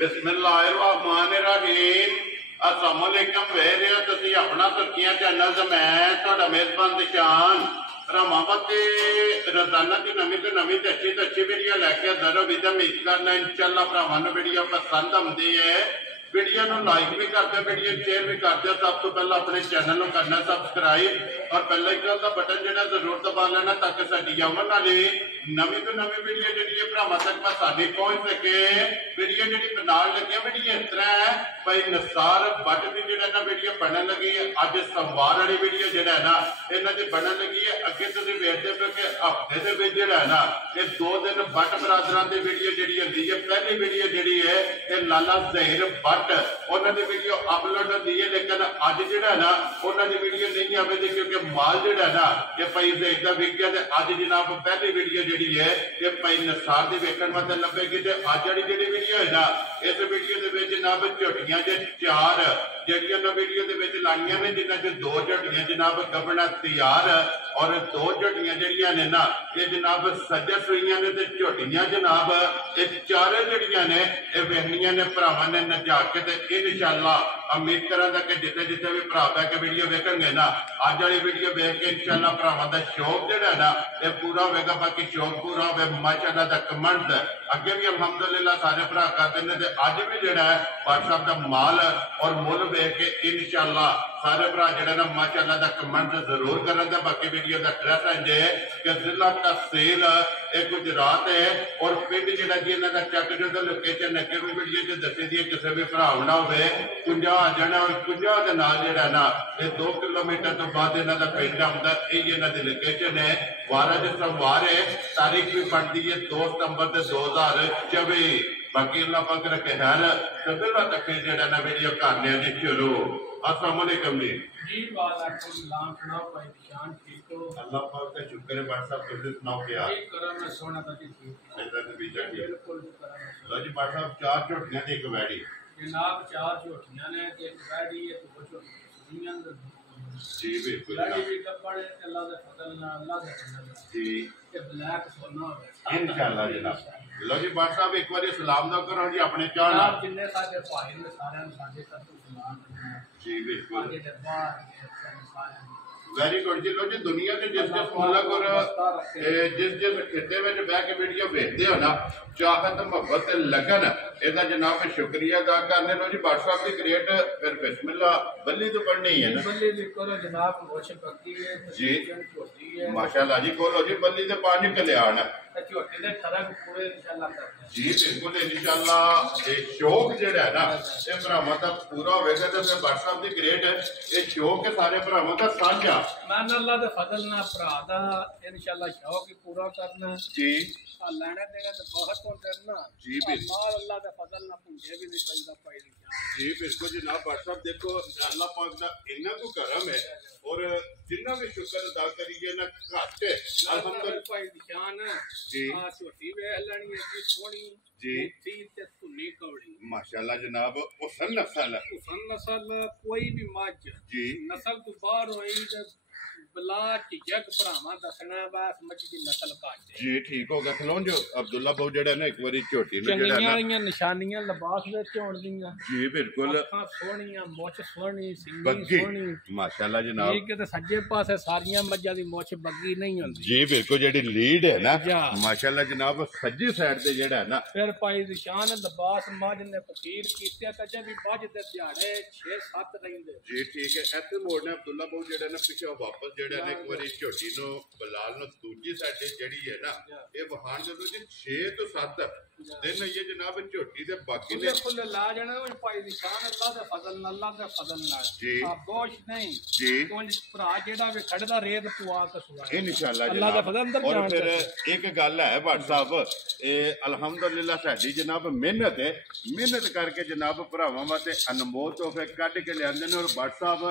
बिस्मिल्लाहिर्रहमानिर्रहीम। अस्सलाम वालेकुम। वेख रहे हो तुसीं अपना सुर्खियां चैनल ते मैं तुहाडा मेज़बान दिशान रामावत रोजाना की नवी तो नवी तो अच्छी वीडियो लैके हाज़र हो। वीडियो उम्मीद करना इंशाअल्लाह भरावां नूं वीडियो पसंद आउंदी है। वीडियो नूं लाइक भी कर दो, वीडियो शेयर भी कर दो। सब तो पहले अपने चैनल नूं करना सब्सक्राइब और बेल आइकन का बटन जिहड़ा जरूर दबा लेना ताकि साडी आउण वाली नवी तो नवी वीडियो जिहड़ी है भरावां तक आसानी पहुंच सके। वीडियो जिहड़ी बनाउण लगे वीडियो इस तरह है भाई निसार भट्ट की जिहड़ा ना वीडियो बनन लगी है। अज सोमवार वाली वीडियो जिहड़ा है ना इन्हां दी बनन लगी है। अगे तुसीं वेखदे पे कि हफ्ते दे विच जिहड़ा है ना ये 2 दिन भट्ट बरादरां दी वीडियो जिहड़ी हुंदी है। पहली वीडियो जिहड़ी है ये लाला ज़हीर भट्ट उन्हां दी वीडियो अपलोड होंदी है, लेकिन अज जिहड़ा ना उन्हां दी वीडियो नहीं आवेगी क्योंकि माल जिहड़ा ना ये भाई ज़हीर दा विक गया। ते अज जनाब पहली वीडियो जिहड़ी है ये भाई निसार दी वेखण वास्ते लभेगी। ते अज वाली जिहड़ी वीडियो है ना इस वीडियो दे विच जनाब झोटियां जे 4 ਜਿਹੜੀਆਂ ਨਾ ਵੀਡੀਓ ਦੇ ਵਿੱਚ ਲਾਈਆਂ ਨੇ, ਜਿਨ੍ਹਾਂ ਚ 2 ਝੋਟੀਆਂ ਜਨਾਬ ਗੱਭਣਾ ਤਿਆਰ और 2 ਝੋਟੀਆਂ ਜਿਹੜੀਆਂ ਨੇ ਨਾ ਇਹ ਜਨਾਬ ਸੱਜਸ ਹੋਈਆਂ ਨੇ ਤੇ ਝੋਟੀਆਂ ਜਨਾਬ ਇਹ 4 ਜਿਹੜੀਆਂ ਨੇ ਇਹ ਵੇਖਣੀਆਂ ਨੇ ਭਰਾਵਾਂ ਨੇ ਨਜਾ ਕੇ। ਤੇ ਇਨਸ਼ਾਅੱਲਾ उम्मीद करांगा कि जिथे जिथे भी भरा पै के वीडियो वेखेंगे ना अज वाली वीडियो वेख के इंशाअल्लाह भरावां दा शौक जिहड़ा ना ये पूरा होगा। बाकी शौक पूरा हो माशाअल्लाह दा कमेंट अगे भी अलहमदुलिल्लाह सारे भरा करते हैं। ते अज भी जिहड़ा है व्हाट्सएप दा माल और मुल वेख के इंशाअल्लाह सारे भरा जिहड़ा ना माशाअल्लाह दा कमेंट जरूर करेंगे। बाकी वीडियो दा एड्रेस है जे कि जिला तहसील गुजरात है और पिंड जिहड़ा जी इन्हां दा चक जो लोकेशन अगे भी वीडियो च दसी दी किसी भी भरा ना होवे कुंजा आ जाना। और कुंजा के नाल जिहड़ा ना ये 2 किलोमीटर तो बाद इन्हां दा पिंड आउंदा। ये इन्हां दी लोकेशन है। 12 सोमवार है, तारीख भी बनती है 2 सितंबर 2024। बाकी अल्लाह पाक रखे हाल तो बिल्ला तक जिहड़ा ना वीडियो करने दी शुरू। अस्सलाम वालेकुम जी। जी वालेकुम सलाम। सुनाओ भाई शान ठीक हो? अल्लाह पाक का शुक्र है। व्हाट्सएप पर सुनाओ क्या ये करम है सोना दा जी ठीक इधर से भी चाहिए। बिल्कुल करम है। लो जी व्हाट्सएप 4 झोटियां ते 1 वैड़ी जनाब 4 झोटियां ने ते 1 वैड़ी है। तो झोटियां जी बिल्कुल वैड़ी भी कपड़े अल्लाह दे फजल नाल अल्लाह दे फजल जी ते ब्लैक सोना हो इंशाअल्लाह जनाब। लो जी व्हाट्सएप एक बार सलाम दा करो जी अपने चैनल आप जिन्ने साडे भाई ने सारे साडे तक सलाम जी बिल्कुल आगे दे बाहर सारे वेरी गुड जी। लो जी दुनिया के जिस जिस मुल्क और जिस जिस खिते में बह के वीडियो भेजते हो ना चाहत मोहब्बत लगन इसका जनाब शुक्रिया अदा करने। लो जी व्हाट्सएप की ग्रेट फिर बिस्मिल्लाह बल्ली तो पढ़नी है ना बल्ली भी करो जनाब मोछ पक्की है जी छोटी है माशाल्लाह जी। खोलो जी बल्ली से 5 कल्याण छोटी दे फर्क पूरे इंशाल्लाह करते जी बिल्कुल इंशाअल्लाह। ये शौक जिहड़ा है ना ये भरावां दा पूरा होवेगा। तो फिर व्हाट्सएप की ग्रेट ये शौक है सारे भरावां दा साझा। मैं अल्लाह दे फजल नाल भरा दा इंशाल्लाह शौक ही पूरा करना जी। लेने देने तो बहुत हो करना जी बिल्कुल माल अल्लाह दे फजल नाल पूंजे भी नहीं पैदा पाई जी बिल्कुल जनाब। व्हाट्सएप देखो अल्लाह पाक दा इन्ना को करम है और जिन्ना भी शुक्र अदा करिए ना घट है अल्हम्दुलिल्लाह। भाई निशान जी आ छोटी वे लणी है जी सोनी जी ती ते धुनी कवड़ी माशाल्लाह जनाब। हुसन नस्ल कोई भी मझ जी नस्ल तो बाहर होई ते बला टिजक भरावां दसना बस मझ दी नस्ल घट जी ठीक हो गया। खलोन जो अब्दुल्ला बहु जेड़ा ना एक बारी झोटी नु जेड़ा चंगियां ना वालियां निशानियां लिबास विच होण दियां जी बिल्कुल अखां सोहणियां मुछ सोहणी सिंगी बग्गी सोहणी माशाल्लाह जनाब। ठीक है ते सज्जे पासे सारियां मझां दी मुछ बग्गी नहीं होंदी जी बिल्कुल जेड़ी लीड है ना जा। माशाल्लाह जनाब सज्जी साइड ते जेड़ा है ना फिर भाई निशान लिबास मझ ने फकीर कीते ते भी मझ दे दिहाड़े 6-7 रहिंदे जी ठीक है। ऐसे मोड़ना अब्दुल्ला बहु जेड़ा ना पिछे वापस जेड़ा ना एक बारी झोटी नु बलाल नु दूजी साइड जेड़ी है ना ये वहां जदों जी 6 तो 7 दिन ये जनाब झोटी दे बाकी ने फुल ला जाना वो भाई निशान अल्लाह दे फजल नाल जी गोश नहीं जी तो भरा जेड़ा वे खड़दा रेत पुआ के सुआ इंशाअल्लाह अल्लाह दा फजल अंदर और जान फिर एक गल है व्हाट्सएप ए अल्हम्दुलिल्लाह साडी जनाब मेहनत है मेहनत करके जनाब भरावां वास्ते अनमोल तोहफे कढ के लिआंदे ने और व्हाट्सएप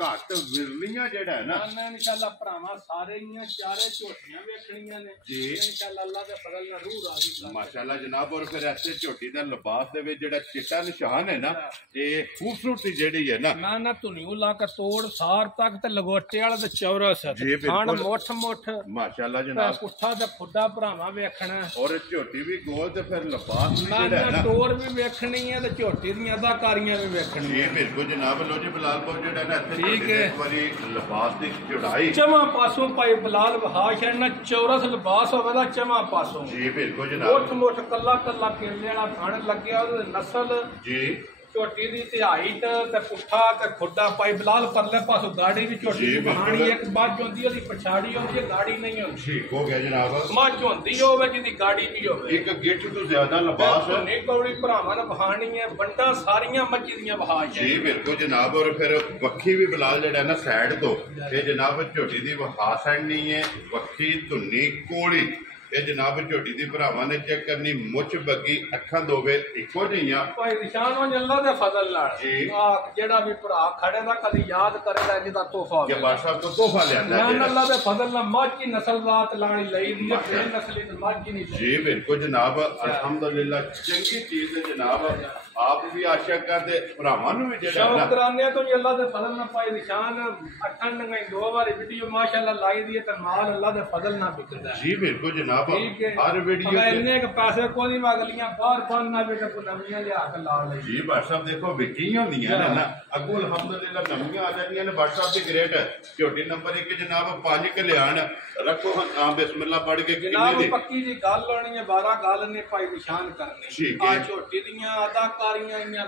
ਘੱਟ ਵਿਰਲੀਆਂ ਜਿਹੜਾ ਹੈ ਨਾ ਨਾ ਇਨਸ਼ਾਅੱਲਾ ਭਰਾਵਾਂ ਸਾਰੇ ਹੀ ਚਾਰੇ ਝੋਟੀਆਂ ਵੇਖਣੀਆਂ ਨੇ ਜੀ ਇਨਸ਼ਾਅੱਲਾ ਅੱਲਾਹ ਦੇ ਫਜ਼ਲ ਨਾਲ ਰੂਹ ਰਾਜ਼ੀ ਮਾਸ਼ਾਅੱਲਾ ਜਨਾਬ। ਔਰ ਫਿਰ ਐਸੇ ਝੋਟੀ ਦਾ ਲਿਬਾਸ ਦੇ ਵਿੱਚ ਜਿਹੜਾ ਚਿੱਟਾ ਨਿਸ਼ਾਨ ਹੈ ਨਾ ਇਹ ਖੂਬਸੂਰਤੀ ਜਿਹੜੀ ਹੈ ਨਾ ਧੁਨੀਓ ਲਾ ਕੇ ਤੋੜ ਸਾਰ ਤੱਕ ਤੇ ਲਗੋਟੇ ਵਾਲਾ ਤੇ ਚੌਰਸ ਖਾਣ ਮੁੱਠ ਮਾਸ਼ਾਅੱਲਾ ਜਨਾਬ। ਪੁੱਠਾ ਤੇ ਖੁੱਡਾ ਭਰਾਵਾਂ ਵੇਖਣਾ ਔਰ ਝੋਟੀ ਵੀ ਗੋਲ ਤੇ ਫਿਰ ਲਿਬਾਸ ਵੀ ਜਿਹੜਾ ਹੈ ਨਾ ਤੋੜ ਵੀ ਵੇਖਣੀ ਹੈ ਤੇ ਝੋਟੀ ਦੀਆਂ ਅਦਾਕਾਰੀਆਂ ਵੀ ਵੇਖਣੀਆਂ। ਬਿਲਕੁਲ ਜਨਾਬ। ਲੋ ਜੀ ਬਲਾਲਪੁਰ ਜਿਹੜਾ ਨਾ ਠੀਕ ਹੈ ਇੱਕ ਵਾਰੀ ਲਿਬਾਸ ਦੀ ਚੜਾਈ ਚਮਾ ਪਾਸੋਂ ਭਾਈ ਬਲਾਲ ਵਹਾ ਛੜਨਾ ਚੌਰਸ ਲਿਬਾਸ ਹੋਵੇ ਦਾ ਚਮਾ ਪਾਸੋਂ ਜੀ ਬਿਲਕੁਲ ਜਨਾਬ। ਮੁੱਠ ਕੱਲਾ ਕੱਲਾ ਕੇਲੇ ਵਾਲਾ ਥਣ ਲੱਗਿਆ ਉਹਦੇ ਨਸਲ ਜੀ ਝੋਟੀ ਦੀ ਤੇ ਹਾਈਟ ਤੇ ਪੁੱਠਾ ਤੇ ਖੁੱਡਾ ਪਾਈ ਬਲਾਲ ਪਰਲੇ ਪਾਸੋਂ ਗਾੜੀ ਵੀ ਝੋਟੀ ਦੀ ਕਹਾਣੀ ਇੱਕ ਮੱਝ ਹੁੰਦੀ ਉਹਦੀ ਪਛਾੜੀ ਹੁੰਦੀ ਹੈ ਗਾੜੀ ਨਹੀਂ ਹੁੰਦੀ। ਠੀਕ ਹੋ ਗਿਆ ਜਨਾਬ। ਮੱਝ ਹੁੰਦੀ ਹੋਵੇ ਜਿਹਦੀ ਗਾੜੀ ਵੀ ਹੋਵੇ ਇੱਕ ਗਿੱਠ ਤੋਂ ਜ਼ਿਆਦਾ ਲਿਬਾਸ ਨਹੀਂ ਕੌੜੀ ਭਰਾਵਾਂ ਨੇ ਵਹਾਣੀ ਹੈ ਬੰਡਾ ਸਾਰੀਆਂ ਮੱਝੀ ਦੀਆਂ ਵਹਾ ਜੀ ਬਿਲਕੁਲ ਜਨਾਬ। ਔਰ ਫਿਰ ਵੱਖੀ ਵੀ ਬਲਾਲ ਜਿਹੜਾ ਨਾ ਸਾਈਡ ਤੋਂ ਇਹ ਜਨਾਬ ਝੋਟੀ ਦੀ ਵਹਾ ਸਾਈਡ ਨਹੀਂ ਹੈ ਵੱਖੀ ਧੁੰਨੀ ਕੋਲੀ ਇਹ ਜਨਾਬ ਝੋਟੀ ਦੀ ਭਰਾਵਾਂ ਨੇ ਚੈੱਕ ਕਰਨੀ ਮੁੱਛ ਬੱਗੀ ਅੱਖਾਂ ਦੋਵੇਂ ਇੱਕੋ ਜਿਹੀਆਂ ਭਾਈ ਨਿਸ਼ਾਨ ਉਹ ਅੱਲਾ ਦੇ ਫਜ਼ਲ ਨਾਲ ਜਿਹੜਾ ਵੀ ਭਰਾ ਖੜੇ ਦਾ ਕਦੀ ਯਾਦ ਕਰੇਗਾ ਜਿਹਦਾ ਤੋਹਫਾ ਕਿ ਬਾਦਸ਼ਾਹ ਤੋਂ ਤੋਹਫਾ ਲਿਆਂਦਾ ਹੈ ਅੱਲਾ ਦੇ ਫਜ਼ਲ ਨਾਲ ਮੱਝ ਦੀ ਨਸਲ ਜ਼ਾਤ ਲਾਣੀ ਲਈ ਦੀ ਹੈ ਬੇ ਨਸਲੀ ਤੇ ਮੱਝ ਨਹੀਂ ਜੀ ਬਿਲਕੁਲ ਜਨਾਬ। ਅਲਹਮਦੁਲਿਲਾ ਚੰਗੀ ਚੀਜ਼ ਹੈ ਜਨਾਬ। ਆਪ ਵੀ ਆਸ਼ਾ ਕਰਦੇ ਭਰਾਵਾਂ ਨੂੰ ਵੀ ਜਿਹੜਾ ਸ਼ੌਕ ਕਰਾਨੇ ਤੋਂ ਅੱਲਾ ਦੇ ਫਜ਼ਲ ਨਾਲ ਭਾਈ ਨਿਸ਼ਾਨ ਅੱਠਾਂ ਨੰਗਾਈ ਦੋ ਵਾਰੀ ਵੀਡੀਓ ਮਾਸ਼ਾਅੱਲਾ ਲਾਈ ਦੀ ਹੈ ਤੇ ਮਾਲ ਅੱਲਾ ਦੇ ਫਜ਼ਲ ਨਾਲ ਵਿਕਦਾ ਹੈ। ਜੀ ਬਿਲਕੁਲ ਜਨਾਬ। ਹਰ ਵੀਡੀਓ ਤੇ ਇੰਨੇ ਕ ਪੈਸੇ ਕੋਈ ਮਗਲੀਆਂ ਬਾਹਰ ਬੰਨਾ ਬੇਟਾ ਕੋ ਨਵੀਆਂ ਲਿਆ ਕੇ ਲਾ ਲਈ ਜੀ WhatsApp ਦੇਖੋ ਵਿਕੀ ਹੁੰਦੀਆਂ ਨੇ ਨਾ ਅੱਗੋਂ ਅਲਹਮਦੁਲਿਲਾ ਨਵੀਆਂ ਆ ਜਾਂਦੀਆਂ ਨੇ WhatsApp ਦੀ ਗ੍ਰੇਟ ਝੋਟੀ ਨੰਬਰ 1 ਜਨਾਬ 5 ਕਲਿਆਣ ਰੱਖੋ ਹਾਂ ਬਿਸਮਿਲ੍ਲਾ ਪੜ ਕੇ ਜਨਾਬ ਪੱਕੀ ਦੀ ਗੱਲ ਹੋਣੀ ਹੈ 12 ਗੱਲ ਨੇ ਭਾਈ ਨਿਸ਼ਾਨ ਕਰਨੀ ਆ ਝੋਟੀ ਦੀਆਂ ਅਦਾਕਾਰੀਆਂ ਆਈਆਂ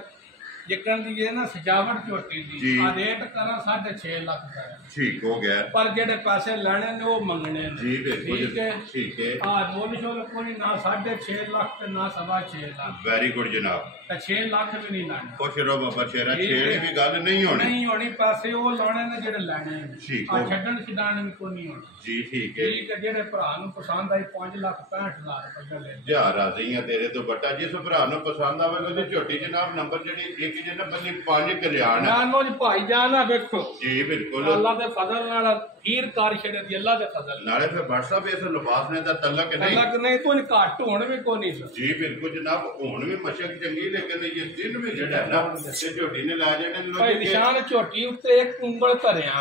ਜਿੱਕਣ ਦੀ ਇਹ ਨਾ ਸਜਾਵਟ ਝੋਟੀ ਦੀ ਆ ਰੇਟ ਕਰਾਂ 6.5 ਲੱਖ ਦਾ ਠੀਕ ਹੋ ਗਿਆ ਪਰ ਜਿਹੜੇ ਪੈਸੇ ਲੈਣੇ ਨੇ ਉਹ ਮੰਗਣੇ ਨੇ ਜੀ ਬਿਲਕੁਲ ਠੀਕ ਹੈ ਆ ਮੋਲ ਸ਼ੋਲ ਕੋਈ ਨਾ 6.5 ਲੱਖ ਤੇ ਨਾ 6.5 ਲੱਖ ਵੈਰੀ ਗੁੱਡ ਜਨਾਬ। ਤੇ 6 ਲੱਖ ਵੀ ਨਹੀਂ ਲਾਣੇ ਖੁਸ਼ ਰਹੋ ਬਾਬਾ ਸ਼ੇਰਾ ਛੇੜੀ ਵੀ ਗੱਲ ਨਹੀਂ ਹੋਣੀ ਪੈਸੇ ਉਹ ਲਾਉਣੇ ਨੇ ਜਿਹੜੇ ਲੈਣੇ ਨੇ ਠੀਕ ਆ ਛੱਡਣ ਛਡਾਣ ਵੀ ਕੋਈ ਨਹੀਂ ਹੋਣਾ ਜੀ ਠੀਕ ਹੈ ਜਿਹੜੇ ਭਰਾ ਨੂੰ ਪਸੰਦ ਆਈ 5,65,000 ਰੁਪਏ ਲੈ ਜਾ ਰਾਜ਼ੀ ਆ ਤੇਰੇ ਤੋਂ ਬੱਟਾ ਜਿਸ ਭਰਾ ਨੂੰ ਪਸੰਦ ਆਵੇ ਉਹਦੀ ਝੋਟੀ ਜਨਾਬ ਨੰਬਰ ਜਿਹੜੀ ਇੱਕ ਜਿਹਨੇ ਬੰਨੀ 5 ਕਲਿਆਣ ਨਾਨੋ ਜੀ ਭਾਈ ਜਾਨ ਆ ਵੇਖੋ ਜੀ ਬਿਲਕੁਲ ਅੱਲਾ ਦੇ ਫਜ਼ਲ ਨਾਲ ਹੀਰ ਕਾਰ ਛੜੇ ਦੀ ਅੱਲਾ ਦੇ ਫਜ਼ਲ ਨਾਲੇ ਫਿਰ WhatsApp ਇਸ ਲਿਬਾਸ ਨੇ ਦਾ ਤਲਕ ਨਹੀਂ ਕੋਈ ਘੱਟ ਹੋਣ ਵੀ ਕੋਈ ਨਹੀਂ ਜੀ ਬਿਲਕੁਲ ਜਨਾਬ। ਹੁਣ ਵੀ ਮਸ਼ਕ ਚੰਗੀ ਲੇਕਿਨ ਇਹ ਦਿਨ ਵੀ ਜਿਹੜਾ ਹੈ ਨਾ ਤੇ ਝੋਟੀ ਨੇ ਲਾ ਜਾਣੇ ਭਾਈ ਨਿਸ਼ਾਨ ਝੋਟੀ ਉੱਤੇ ਇੱਕ ਉਂਗਲ ਧਰਿਆ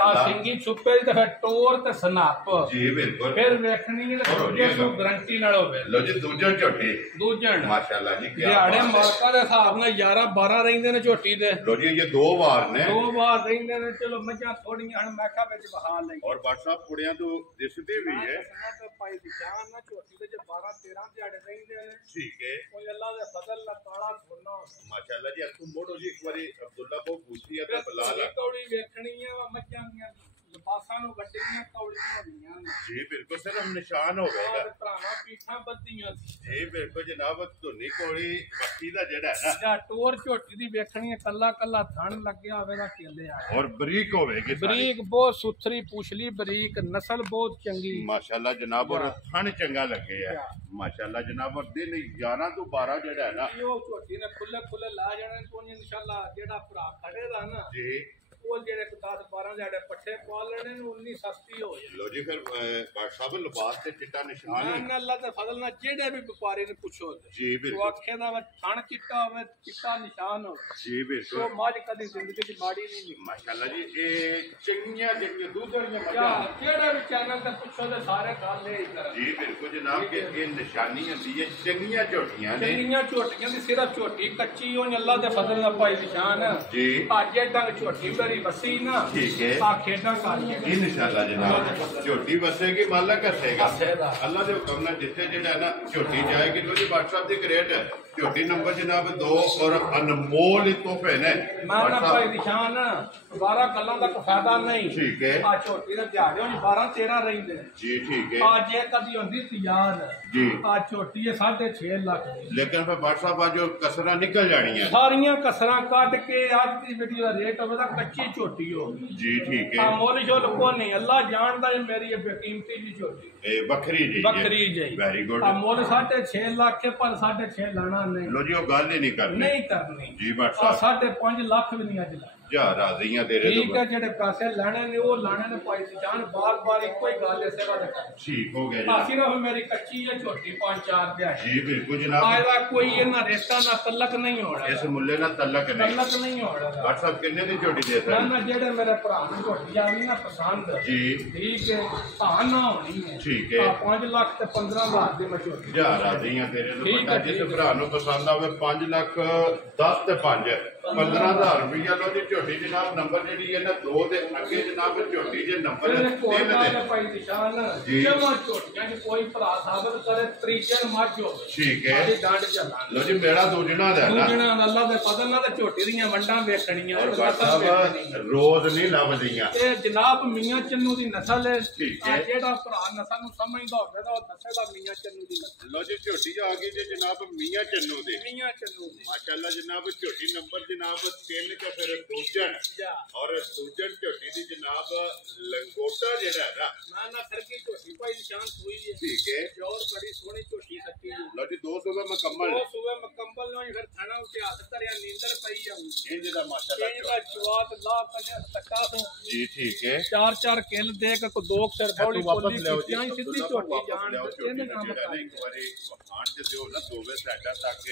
ਆ ਸਿੰਗੀ ਛੁੱਪੇ ਤੇ ਫਿਰ ਟੋਰ ਤੇ ਸਨਾਪ ਜੀ ਬਿਲਕੁਲ ਫਿਰ ਵੇਖਣੀ ਹੈ ਤੇ ਗਰੰਟੀ ਨਾਲ ਹੋਵੇ। ਲੋ ਜੀ ਦੂਜਾ ਮਾਸ਼ਾਅੱਲਾ ਜੀ ਦਿਹਾੜੇ ਮਾਲਕਾਂ ਦੇ ਹਿਸਾਬ ਨਾਲ 11 12 ਰਹਿੰਦੇ ਨੇ ਝੋਟੀ ਦੇ। ਲੋ ਜੀ ਇਹ 2 ਵਾਰ ਰਹਿੰਦੇ ਨੇ ਚਲੋ ਮੱਝਾਂ ਥੋੜੀਆਂ ਹਨ ਮੈਂ ਕਿਹਾ ਵਿੱਚ ਬਹਾ ਲਈ ਔਰ WhatsApp ਕੁੜੀਆਂ ਤੋਂ ਦਿਸਦੀ ਵੀ ਹੈ ਭਾਈ ਨਿਸ਼ਾਨ ਨਾ ਝੋਟੀ ਦੇ 12 13 ਦਿਹਾੜੇ ਰਹਿੰਦੇ ਨੇ ਠੀਕ ਹੈ ਕੋਈ ਅੱਲਾ ਦੇ ਫਜ਼ਲ ਨਾਲ ਤਾਲਾ ਖੋਲਣਾ ਮਾਸ਼ਾਅੱਲਾ ਜੀ ਅੱਖੋਂ ਮੋੜੋ ਜੀ ਇੱਕ ਵਾਰੀ ਅਬਦੁੱਲਾ ਕੋ ਪੁੱਛੀ ਤੇ ਬਲਾਲ ਕੌੜੀ ਵੇਖਣੀ ਹੈ ਮੱਝਾਂ ਦੀਆਂ ਲਿਬਾਸਾਂ ਨੂੰ ਵੱਡੀਆਂ ਕੌੜੀਆਂ ਹੁੰਦੀਆਂ ਨੇ ਜੀ ਬਿਲਕੁਲ ਸਿਰਫ ਨਿਸ਼ਾਨ ਹੋਵੇਗਾ ਭਰਾਵਾਂ ਪੀਠਾਂ ਬੱਧੀਆਂ ਜੀ ਬਿਲਕੁਲ ਜਨਾਬ। ਧੁੰਨੀ ਕੋਲੀ ਬੱਤੀ ਦਾ ਜਿਹੜਾ ਹੈ ਨਾ ਟੋਰ ਝੋਟੀ ਦੀ ਵੇਖਣੀ ਹੈ ਕੱਲਾ ਕੱਲਾ ਥਣ ਲੱਗਿਆ ਹੋਵੇਗਾ ਕੇਲੇ ਆ ਔਰ ਬਰੀਕ ਹੋਵੇਗੀ ਬਰੀਕ ਬਹੁਤ ਸੁਥਰੀ ਪੁਛਲੀ ਬਰੀਕ ਨਸਲ ਬਹੁਤ ਚੰਗੀ ਮਾਸ਼ਾਅੱਲਾ ਜਨਾਬ। ਔਰ ਥਣ ਚੰਗਾ ਲੱਗੇ ਆ ਮਾਸ਼ਾਅੱਲਾ ਜਨਾਬ। ਔਰ ਦਿਨ 11 ਤੋਂ 12 ਜਿਹੜਾ ਹੈ ਨਾ ਉਹ ਝੋਟੀ ਨੇ ਖੁੱਲੇ ਲਾ ਜਾਣੇ ਤੋਂ ਇਨਸ਼ਾਅੱਲਾ ਜਿਹੜਾ ਭਰਾ ਖੜੇ ਦਾ ਨਾ ਜੀ ਉਹ ਜਿਹੜੇ 10 12 ਜਿਹੜੇ ਪੱਠੇ ਪਾ ਲੈਣੇ ਨੇ ਉਨੀ ਸਸਤੀ ਹੋ ਜਾਏ। ਲੋ ਜੀ ਫਿਰ ਸਭ ਲਿਬਾਸ ਤੇ ਚਿੱਟਾ ਨਿਸ਼ਾਨ ਹੈ ਅੱਲਾ ਦੇ ਫਜ਼ਲ ਨਾਲ ਜਿਹੜੇ ਵੀ ਵਪਾਰੀ ਨੂੰ ਪੁੱਛੋ ਜੀ ਬਿਲਕੁਲ ਉਹ ਆਖੇ ਦਾ ਥਣ ਚਿੱਟਾ ਹੋਵੇ ਚਿੱਟਾ ਨਿਸ਼ਾਨ ਹੋਵੇ ਜੀ ਬਿਲਕੁਲ ਉਹ ਮੱਝ ਕਦੀ ਜ਼ਿੰਦਗੀ ਚ ਮਾੜੀ ਨਹੀਂ ਮਾਸ਼ਾਅੱਲਾ ਜੀ। ਇਹ ਚੰਗੀਆਂ ਜਿਹੜੀਆਂ ਦੁੱਧ ਵਾਲੀਆਂ ਮੱਝਾਂ ਜਿਹੜੇ ਵੀ ਚੈਨਲ ਤੇ ਪੁੱਛੋ ਤੇ ਸਾਰੇ ਗੱਲ ਇਹ ਕਰਨ ਜੀ ਬਿਲਕੁਲ ਜਨਾਬ ਕਿ ਇਹ ਨਿਸ਼ਾਨੀ ਹੁੰਦੀ ਹੈ ਚੰਗੀਆਂ ਝੋਟੀਆਂ ਨੇ ਚੰਗੀਆਂ ਝੋਟੀਆਂ ਦੀ ਸਿਰਫ ਝੋਟੀ ਕੱਚੀ ਉਹ ਅੱਲਾ ਦੇ ਫਜ਼ਲ ਨਾਲ ਪਾਈ ਨਿਸ਼ਾਨ ਜੀ ਅੱਜ ਡੰਗ ਝੋਟੀ ਮੇਰੀ ਵਸੀ ਨਾ ਠੀਕ ਹੈ ਆ ਖੇਡਾਂ ਕਰਕੇ ਇਨਸ਼ਾਅੱਲਾ ਜਨਾਬ ਝੋਟੀ ਵਸੇਗੀ ਮਾਲਕ ਹੱਸੇਗਾ ਅੱਲਾ ਦੇ ਹੁਕਮ ਨਾਲ ਜਿੱਥੇ ਜਿਹੜਾ ਨਾ ਝੋਟੀ ਜਾਏਗੀ ਲੋ ਜੀ WhatsApp ਦੀ ਗ੍ਰੇਟ ਝੋਟੀ ਨੰਬਰ ਜਨਾਬ 2 ਔਰ ਅਨਮੋਲ ਤੋਹਫੇ ਨੇ ਮੈਂ ਨਾ ਭਾਈ ਨਿਸ਼ਾਨ 12 ਗੱਲਾਂ ਦਾ ਕੋਈ ਫਾਇਦਾ ਨਹੀਂ ਠੀਕ ਹੈ ਆ ਝੋਟੀ ਦੇ ਦਿਹਾੜੇ ਹੋਣੀ 12 13 ਰਹਿੰਦੇ ਜੀ ਠੀਕ ਹੈ ਅੱਜ ਇਹ ਕਦੀ ਹੁੰਦੀ ਤਿਆਰ ਜੀ ਆ ਝੋਟੀ ਹੈ 6.5 ਲੱਖ ਲੇਕਿਨ ਫਿਰ WhatsApp ਆ ਜੋ ਕਸਰਾਂ ਨਿਕਲ ਜਾਣੀਆਂ ਸਾਰੀਆਂ ਕਸਰਾਂ ਕੱਢ ਕੇ ਅੱਜ ਦੀ ਵੀਡੀਓ ਦਾ ਰੇਟ ਹੋਵੇ ਤਾਂ ਕੱਚੀ ਝੋਟੀ ਹੋ ਜੀ ਠੀਕ ਹੈ ਮੁੱਲ ਸ਼ੁੱਲ ਕੋ ਨਹੀਂ ਅੱਲਾ ਜਾਣਦਾ ਹੈ ਮੇਰੀ ਇਹ ਬੇਕੀਮਤੀ ਜੀ ਝੋਟੀ ਇਹ ਵੱਖਰੀ ਜੀ ਵੈਰੀ ਗੁੱਡ ਮੁੱਲ 6.5 ਲੱਖ ਹੈ ਪਰ 6.5 ਲਾਣਾ ਨਹੀਂ ਲੋ ਜੀ ਉਹ ਗੱਲ ਹੀ ਨਹੀਂ ਕਰਨੀ ਜੀ ਬਸ 5.5 ਲੱਖ ਵੀ ਨਹੀਂ ਅੱਜ ਲਾਣਾ ਜਾ ਰਾਜ਼ੀਆਂ ਤੇਰੇ ਠੀਕ ਹੈ ਜਿਹੜੇ ਪੈਸੇ ਲੈਣੇ ਨੇ ਉਹ ਲੈਣੇ ਨੇ ਭਾਈ ਜਾਨ ਬਾਰ-ਬਾਰ ਇੱਕੋ ਹੀ ਗੱਲ ਇਸੇ ਵਾਲੇ ਕਰ ਠੀਕ ਹੋ ਗਿਆ ਜੀ ਸਿਰਫ ਮੇਰੀ ਕੱਚੀ ਹੈ ਝੋਟੀ 5-4 ਦਿਹਾੜੀ ਜੀ ਬਿਲਕੁਲ ਜਨਾਬ ਆਇਦਾ ਕੋਈ ਇਹਨਾਂ ਰਿਸ਼ਤਾ ਨਾ ਤਲਕ ਨਹੀਂ ਹੋਣਾ ਇਸ ਮੁੱਲੇ ਨਾਲ ਤਲਕ ਨਹੀਂ ਹੋਣਾ ਡਾਕਟਰ ਸਾਹਿਬ ਕਿੰਨੇ ਦੀ ਝੋਟੀ ਦੇ ਸਕਦੇ ਨਾ ਜਿਹੜੇ ਮੇਰੇ ਭਰਾ ਨੂੰ ਝੋਟੀ ਆਵੀ ਨਾ ਪਸੰਦ ਜੀ ਠੀਕ ਹੈ ਹਾਂ ਨਾ ਹੋਣੀ ਹੈ ਠੀਕ ਹੈ 5 ਲੱਖ ਤੇ 15 ਲੱਖ ਦੀ ਮੈਂ ਝੋਟੀ ਜਾ ਰਾਜ਼ੀਆਂ ਤੇਰੇ ਤੋਂ ਪਤਾ ਜਿਸ ਭਰਾ ਨੂੰ ਪਸੰਦ ਆਵੇ 5 ਲੱਖ 10 ਤੇ 5 15,000 ਰੁਪਇਆ ਲੋ ਜੀ ਝੋਟੀ ਜਨਾਬ ਨੰਬਰ ਜਿਹੜੀ ਹੈ ਨਾ 2 ਦੇ ਅੱਗੇ ਜਨਾਬ ਝੋਟੀ ਜੇ ਨੰਬਰ 3 ਦੇ ਭਾਈ ਨਿਸ਼ਾਨ ਜਮਾ ਝੋਟੀਆਂ ਚ ਕੋਈ ਭਰਾ ਸਾਬਤ ਕਰੇ ਤਰੀਜਨ ਮੱਝ ਹੋਵੇ ਠੀਕ ਹੈ ਡੰਡ ਚੱਲਾਂ ਲੋ ਜੀ ਮੇਰਾ ਦੂਜਣਾ ਦਾ ਨਾ ਦੂਜਣਾ ਅੱਲਾ ਦੇ ਫਜ਼ਲ ਨਾਲ ਤੇ ਝੋਟੀ ਦੀਆਂ ਵੰਡਾਂ ਵੇਖਣੀਆਂ ਰੋਜ਼ ਨਹੀਂ ਲੱਭਦੀਆਂ ਤੇ ਜਨਾਬ ਮੀਆਂ ਚੰਨੂ ਦੀ ਨਸਲ ਹੈ ਜਿਹੜਾ ਭਰਾ ਨਸਲ ਨੂੰ ਸਮਝਦਾ ਹੋਵੇ ਤਾਂ ਉਹ ਦੱਸੇਗਾ ਮੀਆਂ ਚੰਨੂ ਦੀ ਨਸਲ ਲੋ ਜੀ ਝੋਟੀ ਆ ਗਈ ਜੇ ਜਨਾਬ ਮੀਆਂ ਚੰਨੂ ਦੇ ਮਾਸ਼ਾਅੱਲਾ ਜਨਾਬ ਝੋਟੀ ਨੰਬਰ ਜਨਾਬ 3 ਤੇ ਫਿਰ ਦੂਜਣ ਔਰ ਦੂਜਣ ਝੋਟੀ ਦੀ ਜਨਾਬ ਲੰਗੋਟਾ ਜਿਹੜਾ ਹੈ ਨਾ ਸਰਕੀ ਝੋਟੀ ਭਾਈ ਨਿਸ਼ਾਨ ਹੋਈ ਹੈ ਠੀਕ ਹੈ ਜੋਰ ਬੜੀ ਸੋਹਣੀ ਝੋਟੀ ਸੱਚੀ ਲੋ ਜੀ 2 ਸੂਬੇ ਮੁਕੰਮਲ ਨੂੰ ਫਿਰ ਥਾਣਾ ਉੱਤੇ ਹੱਥ ਧਰਿਆ ਨੀਂਦਰ ਪਈ ਜਾਊਗੀ ਇਹ ਜਿਹਦਾ ਮਾਸ਼ਾਅੱਲਾ ਇਹਦਾ ਚਵਾਤ ਲਾ ਕਜਾ ਤੱਕਾ ਜੀ ਠੀਕ ਹੈ 4-4 ਕਿੱਲ ਦੇ ਕੇ ਕੋ 2 ਸਿਰ ਬੌਲੀ ਕੋਲੀ ਕਿਆਂ ਸਿੱਧੀ ਝੋਟੀ ਜਾਣ ਇਹਨੇ ਕੰਮ ਕਰ ਇੱਕ ਵਾਰੀ ਵਖਾਣ ਤੇ ਦਿਓ ਨਾ ਦੋਵੇਂ ਸਾਈਡਾਂ ਤੱਕ